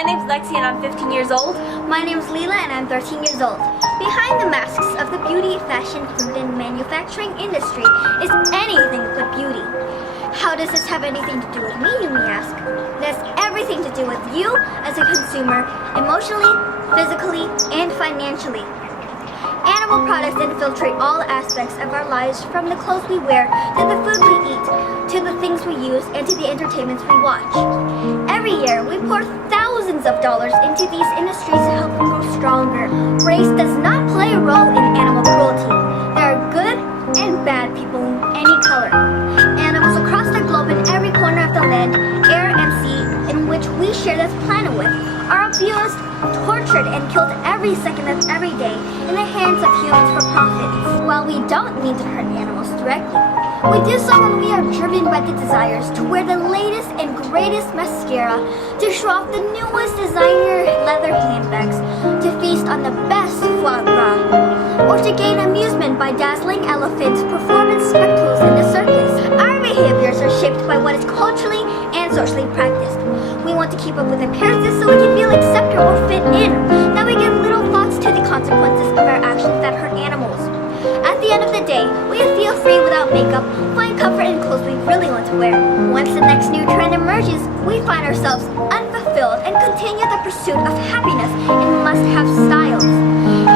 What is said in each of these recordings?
My name's Lexi and I'm 15 years old. My name's Leela and I'm 13 years old. Behind the masks of the beauty, fashion, food, and manufacturing industry is anything but beauty. How does this have anything to do with me, you may ask? It has everything to do with you as a consumer, emotionally, physically, and financially. Animal products infiltrate all aspects of our lives, from the clothes we wear, to the food we eat, to the things we use, and to the entertainments we watch. Every year, we pour thousands of dollars into these industries to help them grow stronger. Race does not play a role in animal cruelty. There are good and bad people in any color. Animals across the globe, in every corner of the land, air, and sea in which we share this planet with, are abused, tortured, and killed every second of every day in the hands of humans for profit. While we don't mean to hurt animals directly, we do so when we are driven by the desires to wear the latest and greatest mascara, to show off the newest designer leather handbags, to feast on the best foie gras, or to gain amusement by dazzling elephant performance spectacles in the circus. Our behaviors are shaped by what is culturally and socially practiced. We want to keep up with appearances so we can feel accepted or fit in. Now we give little thoughts to the consequences of our actions that hurt animals. At the end of the day, we feel free without makeup, find comfort in clothes we really want to wear. Once the next new trend emerges, we find ourselves unfulfilled and continue the pursuit of happiness in must-have styles.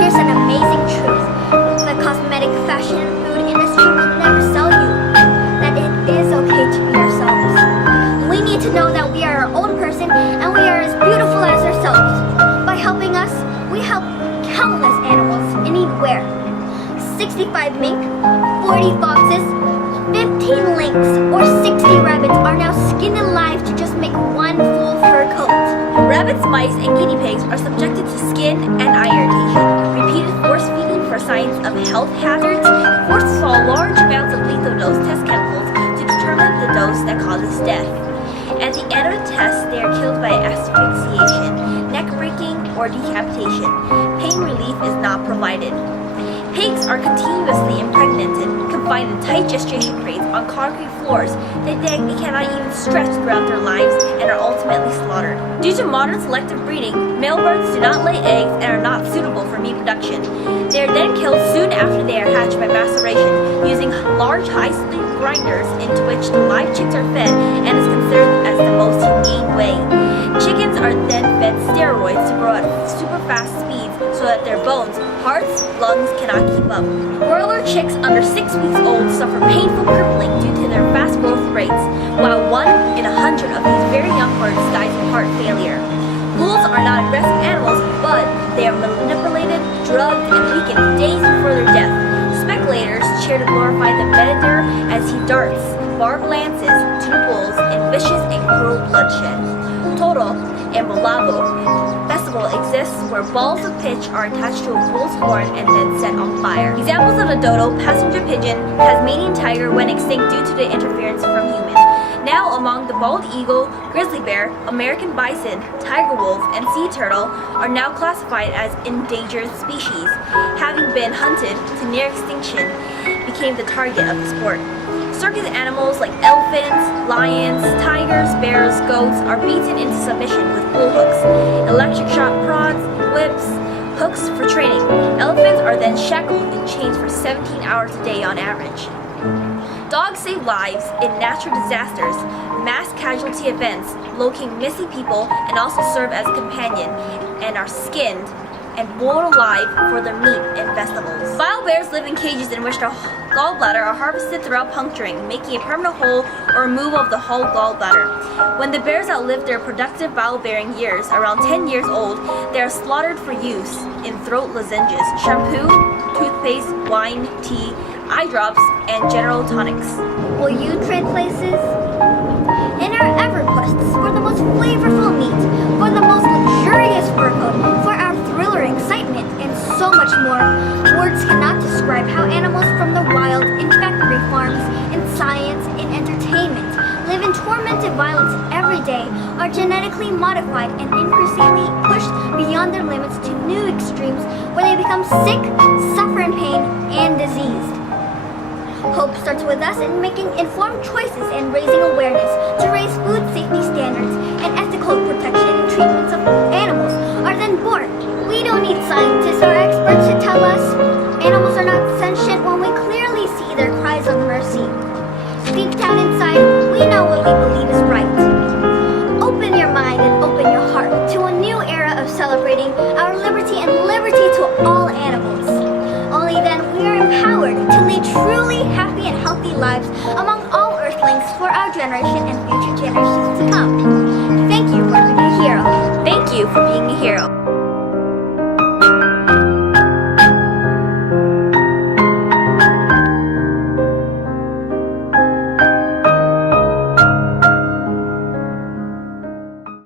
Here's an amazing truth. The cosmetic, fashion, and food industry will never sell you that it is okay to be ourselves. We need to know that we are our own person and we are as beautiful as ourselves. By helping us, we help countless animals in need wear. 65 mink, 40 foxes, 15 lynx, or 60 rabbits are now skinned alive to just make one full fur coat. Rabbits, mice, and guinea pigs are subjected to skin and eye irritation, repeated force feeding for signs of health hazards, forced to swallow large amounts of lethal dose test chemicals to determine the dose that causes death. At the end of the test, they are killed by asphyxiation, neck breaking, or decapitation. Pain relief is not provided. Pigs are continuously impregnated, confined in tight gestation crates on concrete floors that they cannot even stretch throughout their lives, and are ultimately slaughtered. Due to modern selective breeding, male birds do not lay eggs and are not suitable for meat production. They are then killed soon after they are hatched by maceration, using large high-speed grinders into which the live chicks are fed, and is considered as the most humane way. Chickens are then fed steroids to grow at super fast speeds so that their bones, hearts, lungs cannot keep up. Broiler chicks under 6 weeks old suffer painful crippling due to their fast growth rates, while 1 in 100 of these very young birds dies of heart failure. Bulls are not aggressive animals, but they are manipulated, drugged, and weakened days before their death. Speculators cheer to glorify the predator as he darts barbed lances to the bulls in vicious and cruel bloodshed. Toro and Bolavo festival exists where balls of pitch are attached to a bull's horn and then set on fire. Examples of the dodo, passenger pigeon, Tasmanian tiger went extinct due to the interference from humans. Now among the bald eagle, grizzly bear, American bison, tiger wolf, and sea turtle are now classified as endangered species, having been hunted to near extinction, became the target of the sport. Circus animals like elephants, lions, tigers, bears, goats are beaten into submission with bull hooks, electric shock prods, whips, hooks for training. Elephants are then shackled in chains for 17 hours a day on average. Dogs save lives in natural disasters, mass casualty events, locate missing people, and also serve as a companion, and are skinned and boiled alive for their meat in festivals. Wild bears live in cages in which their gallbladder are harvested throughout puncturing, making a permanent hole or removal of the whole gallbladder. When the bears outlive their productive bowel-bearing years, around 10 years old, they are slaughtered for use in throat lozenges, shampoo, toothpaste, wine, tea, eye drops, and general tonics. Will you trade places? In our ever quests for the most flavorful meat, for the most luxurious fur coat, for our thriller excitement, and so much more, words cannot describe how animals from the wild, in factory farms, in science, in entertainment, live in tormented violence every day, are genetically modified and increasingly pushed beyond their limits to new extremes where they become sick, suffer in pain, and diseased. Hope starts with us in making informed choices and raising awareness to raise food safety standards and ethical protection and treatments of forward to lead truly happy and healthy lives among all Earthlings for our generation and future generations to come. Thank you for being a hero. Thank you for being a hero.